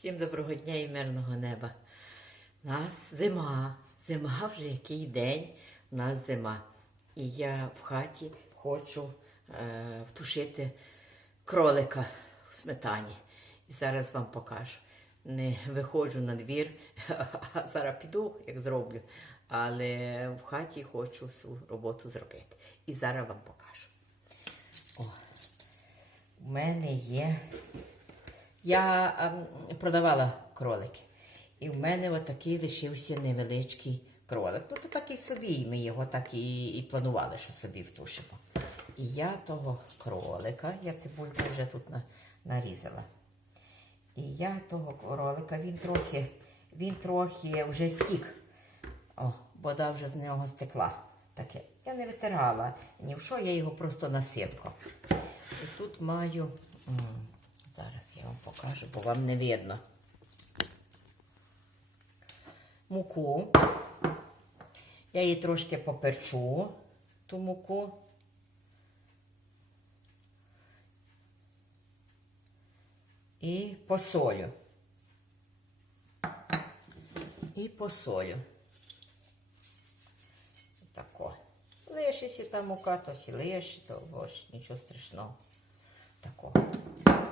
Всім доброго дня і мирного неба. У нас зима. Зима вже який день. У нас зима. І я в хаті хочу е, втушити кролика в сметані. І зараз вам покажу. Не виходжу на двір, а зараз піду, як зроблю. Але в хаті хочу цю роботу зробити. І зараз вам покажу. О, у мене є я продавала кролики. І в мене отакий лишився невеличкий кролик. Ну, то такий собі, ми його так і, і планували, що собі втушимо. І я того кролика, я цибульку вже тут на, нарізала. І я того кролика, він трохи, він трохи вже стік. О, вода вже з нього стекла. Таке. Я не витирала ні в що, я його просто на. І тут маю. Зараз я вам покажу, бо вам не видно. Муку. Я її трошки поперчу, ту муку. І посолю. І посолю. Тако. Лишиться та мука, то сі лишить, то бож, нічого страшного. Тако.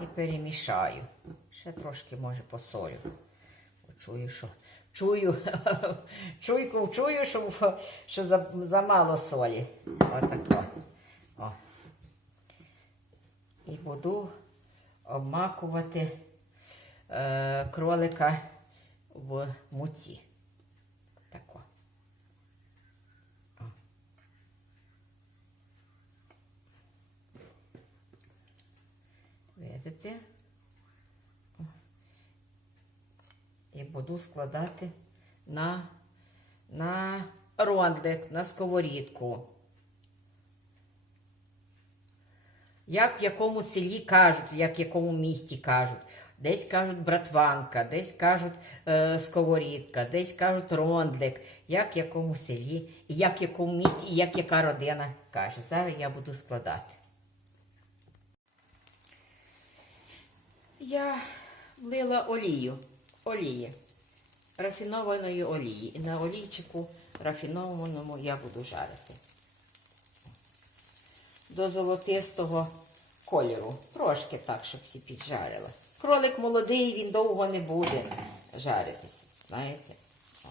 І перемішаю. Ще трошки, може, посолю. Чую, що чую, чуйку чую, що, що за, замало солі. Отако. О. І буду обмакувати е, кролика в муці. Тако. О. Видите? І буду складати на, на рондлик, на сковорідку. Як в якому селі кажуть, як в якому місті кажуть. Десь кажуть братванка, десь кажуть е, сковорідка, десь кажуть рондлик, як в якому селі, як в якому місті, і як яка родина каже. Зараз я буду складати. Я влила олію, олії, рафінованої олії. І на олійчику рафінованому я буду жарити. До золотистого кольору. Трошки так, щоб всі піджарили. Кролик молодий, він довго не буде жаритися. Знаєте? О.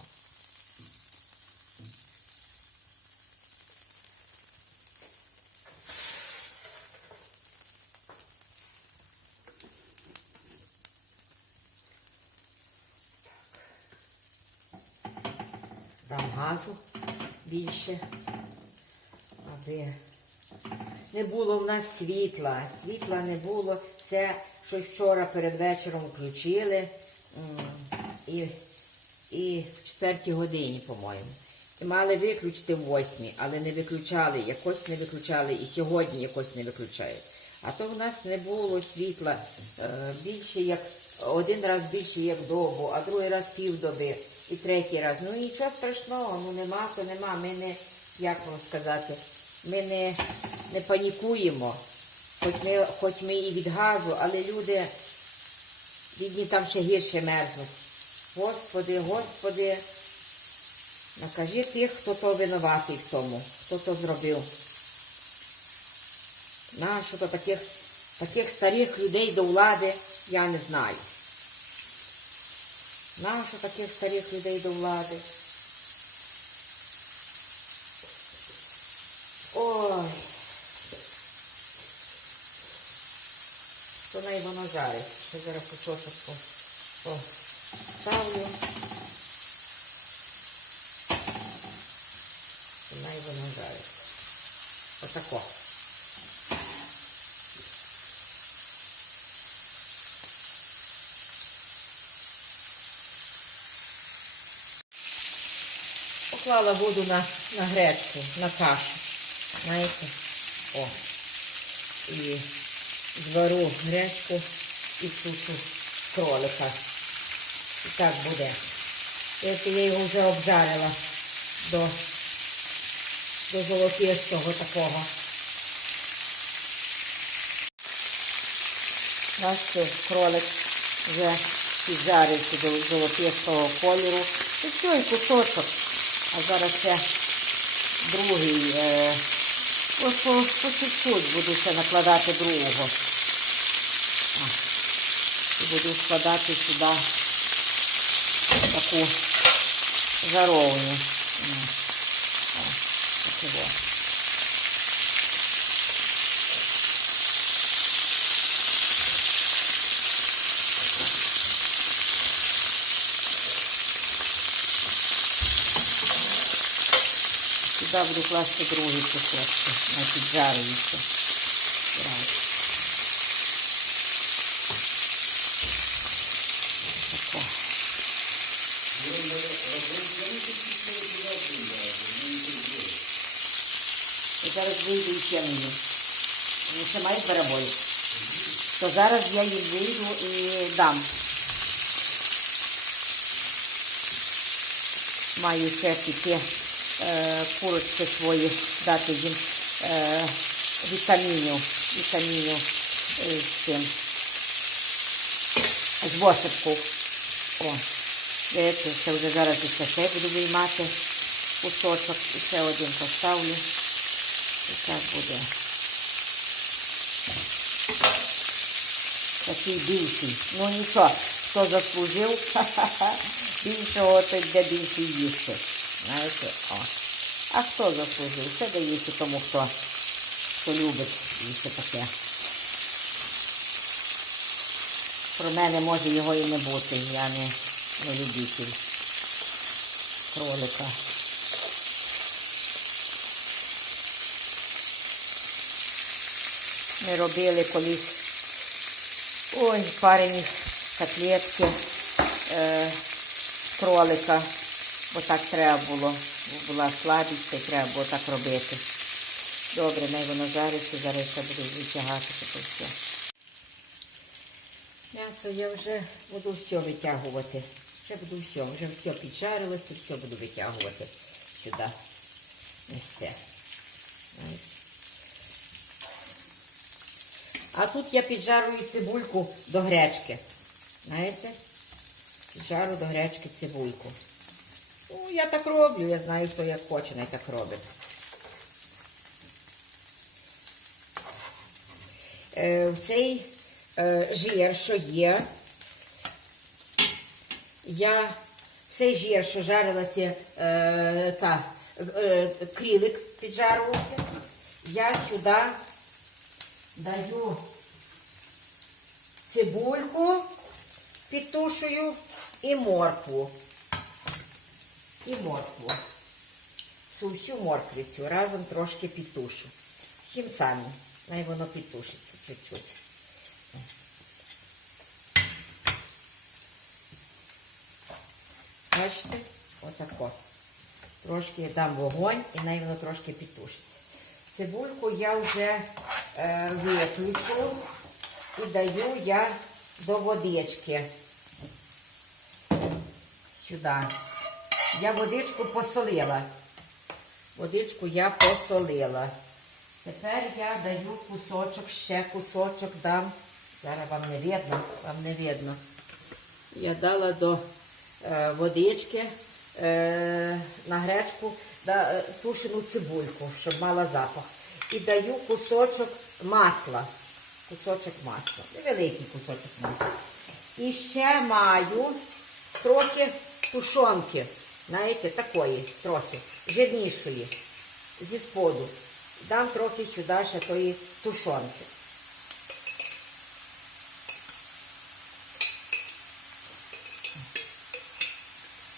Дам газу більше, аби не було в нас світла. Світла не було. Це що вчора перед вечором включили і, і в четвертій годині, по-моєму. І мали виключити в восьмій, але не виключали, якось не виключали і сьогодні якось не виключають. А то в нас не було світла е, більше як один раз більше як добу, а другий раз півдоби і третій раз. Ну нічого страшного, ну нема, то нема. Ми не, як вам сказати, ми не, не панікуємо. Хоч ми, хоч ми і від газу, але люди бідні там ще гірше мерзнуть. Господи, Господи, накажи тих, хто то винуватий в тому, хто то зробив. Нащо то таких, таких старих людей до влади, я не знаю. Нащо таких старих людей до влади? Ой. То най воно жарить. Ще зараз кусочок по- поставлю. То най воно жарить. Отако. Поклала воду на, на гречку, на кашу. Знаєте? О. І звару гречку і втушу кролика. І так буде. Я його вже обжарила до, до золотистого такого. Наш кролик вже піджарився до золотистого кольору. І все, і кусочок. А зараз ще другий. Е, ось по, по чуть-чуть буду ще накладати другого. І буду складати сюди таку жаровню. М. Сюди буду класти другий кусочки на піджарюється. І зараз вийду і ще мені. Не ще маєш бараболь. То зараз я їм вийду і дам. Маю ще піти курочки свої, дати їм е, вітамінів, вітамінів е, з цим. З восипку. О, дивіться, це вже зараз і ще буду виймати кусочок. І ще один поставлю. І так буде. Такий більший. Ну нічого, хто заслужив, ха-ха-ха, більшого, то йде більше їсти. Знаєте, о. А хто заслужив? Це дається тому, хто, хто любить їсти таке. Про мене може його і не бути. Я не, не любитель кролика. Ми робили колись ой, парені котлетки е, кролика, бо так треба було. Була слабість, і треба було так робити. Добре, най воно жариться, зараз я буду витягати це все. М'ясо я вже буду все витягувати. Вже буду все, вже все піджарилося, все буду витягувати сюди. Ось це. А тут я піджарую цибульку до гречки. Знаєте? Піджару до гречки цибульку. Ну, я так роблю, я знаю, хто як хоче, не так робить. Е, цей е, жир, що є, я цей жир, що жарилася, е, та, е, крілик піджарувався, я сюди даю цибульку, підтушую і моркву. І моркву. Цю всю морквицю разом трошки підтушу. Чим самі. Най воно підтушиться чуть-чуть. Бачите? Отако. Трошки дам вогонь і най воно трошки підтушиться. Цибульку я вже е, виключу і даю я до водички. Сюди. Я водичку посолила. Водичку я посолила. Тепер я даю кусочок, ще кусочок дам. Зараз вам не видно, вам не видно. Я дала до е, водички е, на гречку да, е, тушену цибульку, щоб мала запах. І даю кусочок масла. Кусочок масла. Невеликий кусочок масла. І ще маю трохи тушонки. Знаєте, такої, трохи, жирнішої, зі споду. Дам трохи сюди ще тої тушонки.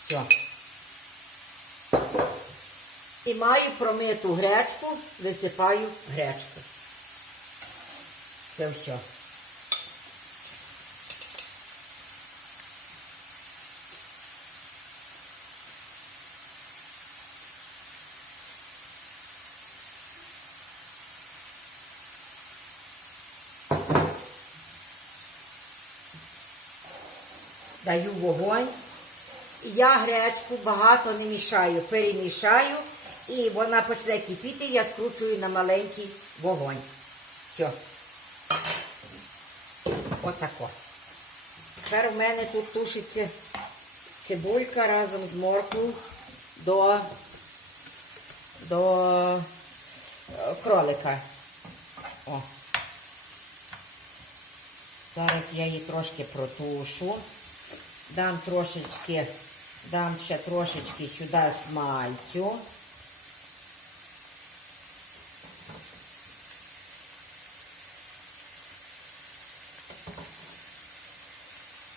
Все. І маю промиту гречку, висипаю гречку. Це все. Даю вогонь. Я гречку багато не мішаю, перемішаю, і вона почне кипіти, я скручую на маленький вогонь. Все. Отако. Тепер у мене тут тушиться цибулька разом з морквою до, до е, кролика. О. Зараз я її трошки протушу. Дам трошечки, дам ще трошечки сюди смальцю.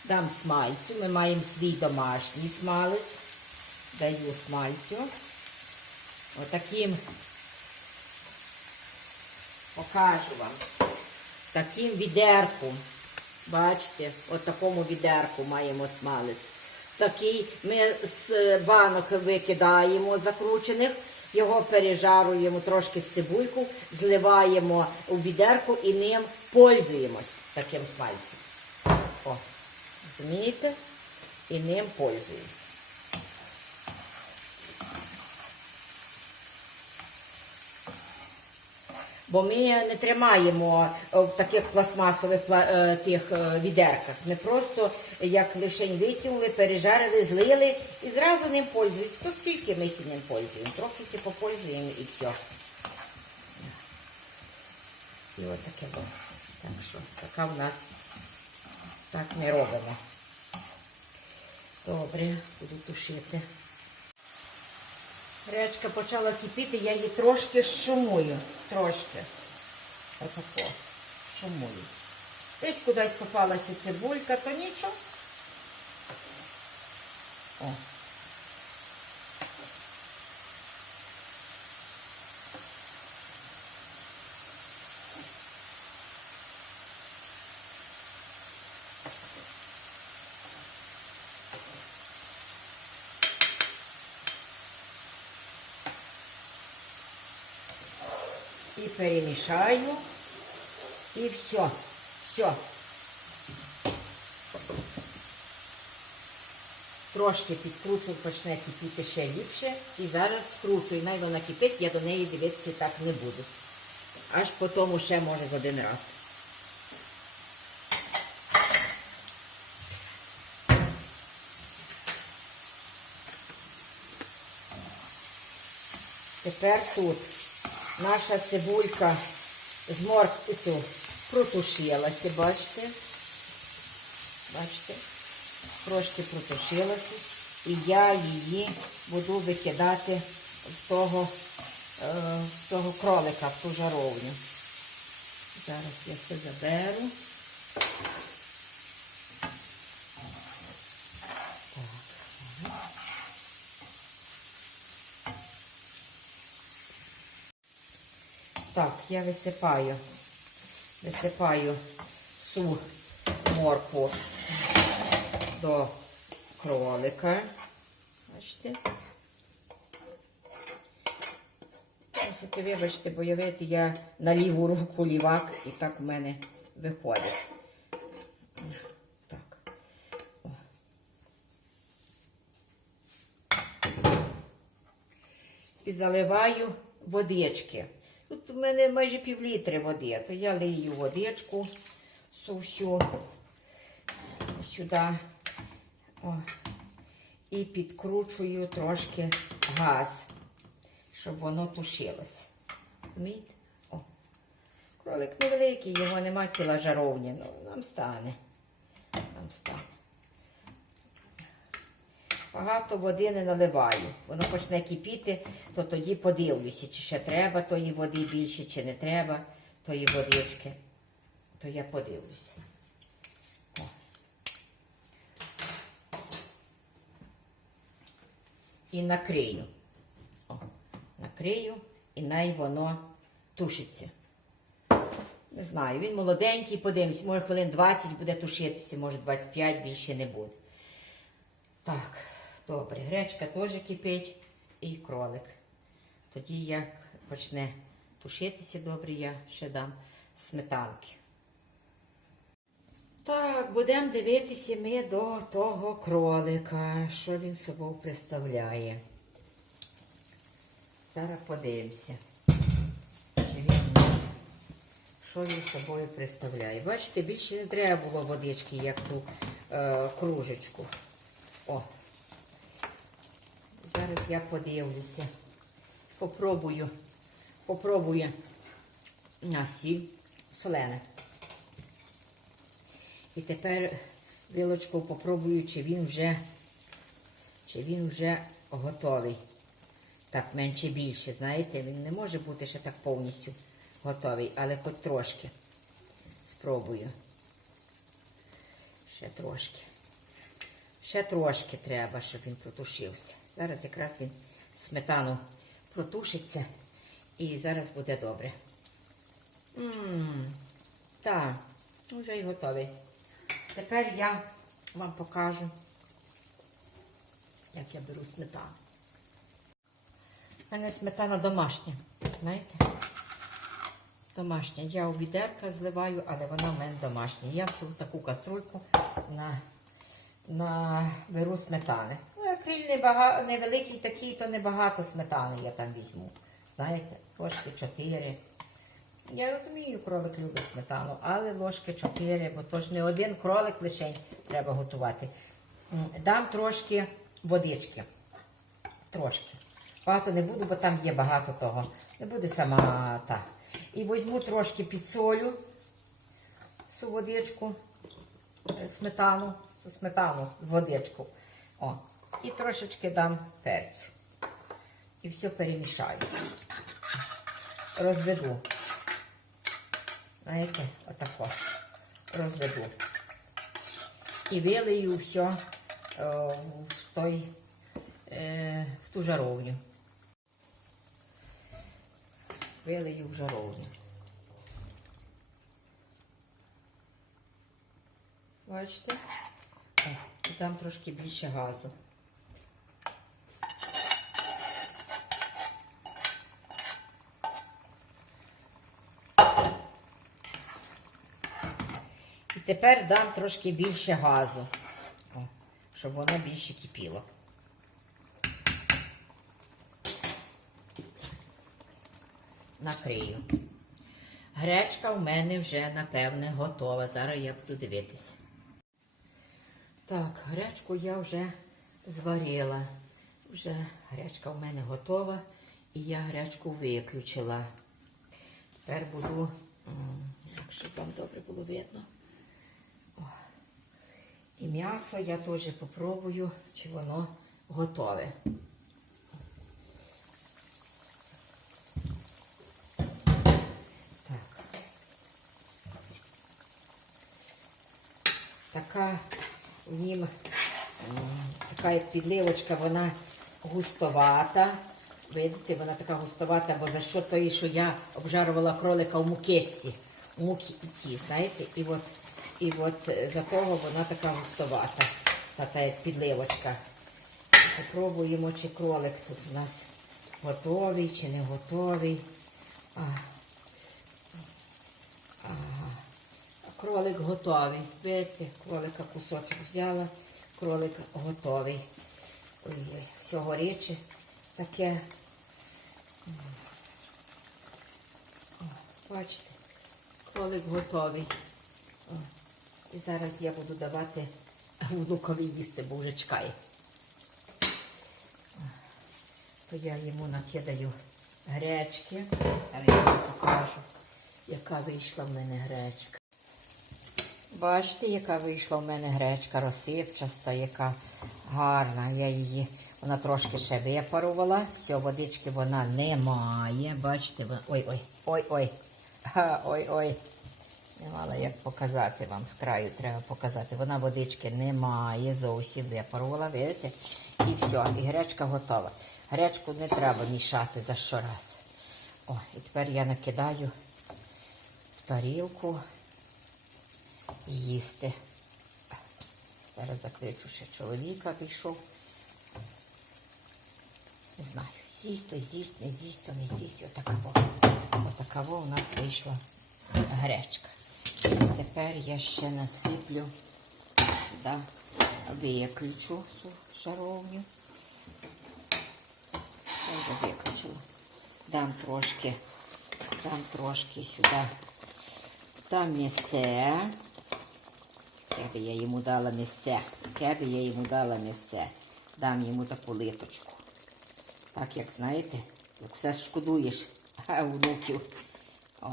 Дам смальцю. Ми маємо свій домашній смалець. Даю смальцю. Отаким покажу вам. Таким відерком. Бачите, от такому відерку маємо смалець. Такий ми з банок викидаємо закручених, його пережаруємо трошки з цибульку, зливаємо у відерку і ним пользуємось таким смальцем. О, розумієте? І ним пользуємось. Бо ми не тримаємо е, в таких пластмасових е, тих е, відерках. Ми просто як лишень витягнули, пережарили, злили і зразу ним пользуємось. То скільки ми сі ним пользуємо? Трохи ці попользуємо і все. І от таке було. Так що така в нас так ми робимо. Добре, буду тушити. Гречка почала кипіти, я її трошки шумую. Трошки. Отако. Шумую. Десь кудись попалася цибулька, то нічого. О. І перемішаю. І все. Все. Трошки підкручу, почне кипіти ще ліпше. І зараз скручую. Най вона кипить, я до неї дивитися так не буду. Аж потім ще може в один раз. Тепер тут наша цибулька з морквицю протушилася, бачите? Бачите? Трошки протушилася. І я її буду викидати в того, е, в того кролика, в ту жаровню. Зараз я все заберу. Так, я висипаю, висипаю всю моркву до кролика. Бачите? Мусите вибачте, бо я видите, я на ліву руку лівак і так у мене виходить. І заливаю водички. Тут у мене майже пів літри води, то я лию водичку всю сюди О. і підкручую трошки газ, щоб воно тушилось. О. Кролик невеликий, його нема ціла жаровня, ну нам стане. Нам стане. Багато води не наливаю. Воно почне кипіти, то тоді подивлюся, чи ще треба тої води більше, чи не треба тої водички. То я подивлюся. І накрию. О, накрию і най воно тушиться. Не знаю, він молоденький, подивимось, може хвилин 20 буде тушитися, може 25 більше не буде. Так, добре, гречка теж кипить і кролик. Тоді як почне тушитися добре, я ще дам сметанки. Так, будемо дивитися ми до того кролика, що він собою представляє. Зараз подивимося, чи він у нас, що він собою представляє. Бачите, більше не треба було водички, як ту е, кружечку. О. Зараз я подивлюся. Попробую. Попробую на солене. І тепер вилочкою попробую, чи він вже, чи він вже готовий. Так, менше більше, знаєте, він не може бути ще так повністю готовий, але хоч трошки. Спробую. Ще трошки. Ще трошки треба, щоб він протушився. Зараз якраз він сметану протушиться і зараз буде добре. Ммм, так, вже й готовий. Тепер я вам покажу, як я беру сметану. У мене сметана домашня, знаєте? Домашня. Я у відерка зливаю, але вона в мене домашня. Я в таку каструльку на, на беру сметани. Акриль небага, невеликий такий, то небагато сметани я там візьму. Знаєте, ложки 4. Я розумію, кролик любить сметану, але ложки 4, бо то ж не один кролик лише треба готувати. Дам трошки водички. Трошки. Багато не буду, бо там є багато того. Не буде сама та. І візьму трошки підсолю цю водичку, е, сметану, сметану, водичку. О. І трошечки дам перцю. І все перемішаю. Розведу. Знаєте, отако. Розведу. І вилию все е, в той е, в ту жаровню. Вилию в жаровню. Бачите? О, і там трошки більше газу. Тепер дам трошки більше газу, щоб воно більше кипіло. Накрию. Гречка в мене вже, напевне, готова. Зараз я буду дивитися. Так, гречку я вже зварила. Вже гречка в мене готова. І я гречку виключила. Тепер буду, якщо там добре було видно. І м'ясо я теж попробую, чи воно готове. Так. Така в нім, така підливочка, вона густовата. Видите, вона така густовата, бо за що тої, що я обжарувала кролика в мукесці, в мукі, знаєте, і от, і от е, за того вона така густовата, та, та як підливочка. Попробуємо, чи кролик тут у нас готовий, чи не готовий. А, Кролик готовий. Видите, кролика кусочок взяла, кролик готовий. Ой-ой, все горяче таке. Бачите, кролик готовий. І зараз я буду давати внукові їсти, бо вже чекає. То я йому накидаю гречки. Зараз я вам покажу, яка вийшла в мене гречка. Бачите, яка вийшла в мене гречка розсипчаста, яка гарна. Я її, вона трошки ще випарувала. Все, водички вона не має. Бачите, ой-ой, ой-ой. Ой-ой. Не мала як показати вам з краю, треба показати. Вона водички не має, зовсім випарувала, видите? І все, і гречка готова. Гречку не треба мішати за щораз. О, і тепер я накидаю в тарілку їсти. Зараз закличу ще чоловіка пішов. Не знаю, з'їсть, то з'їсть, не з'їсть, то не з'їсть. Отакаво. Отакаво у нас вийшла гречка. Тепер я ще насиплю, да, виключу цю шаровню. Я виключила. Дам трошки, дам трошки сюди. Там місце. Би я йому дала місце. Би я йому дала місце. Дам йому таку литочку. Так, як знаєте, як все шкодуєш а, внуків. О.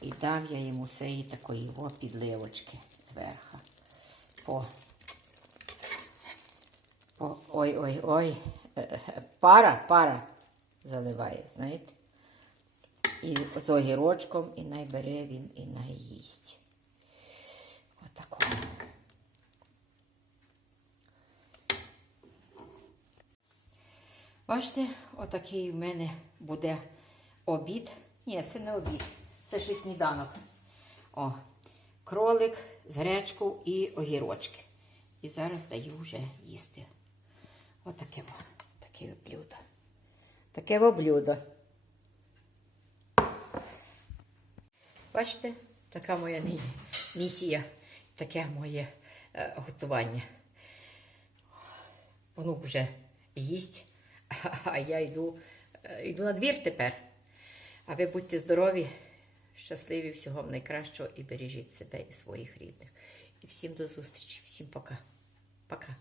І дам я йому цієї такої о, підливочки зверху. По. Ой-ой-ой. Е, е, Пара, пара заливає, знаєте? І з огірочком, і найбере він, і найїсть. Отако. Бачите, отакий в мене буде обід. Ні, це не обід, це ще сніданок. О, кролик з гречкою і огірочки. І зараз даю вже їсти. Отаке таке блюдо. Таке блюдо. Бачите, така моя місія, таке моє е, готування. Онук вже їсть, а я йду, е, йду на двір тепер. А ви будьте здорові, щасливі, всього вам найкращого і бережіть себе і своїх рідних. І всім до зустрічі, всім пока. Пока.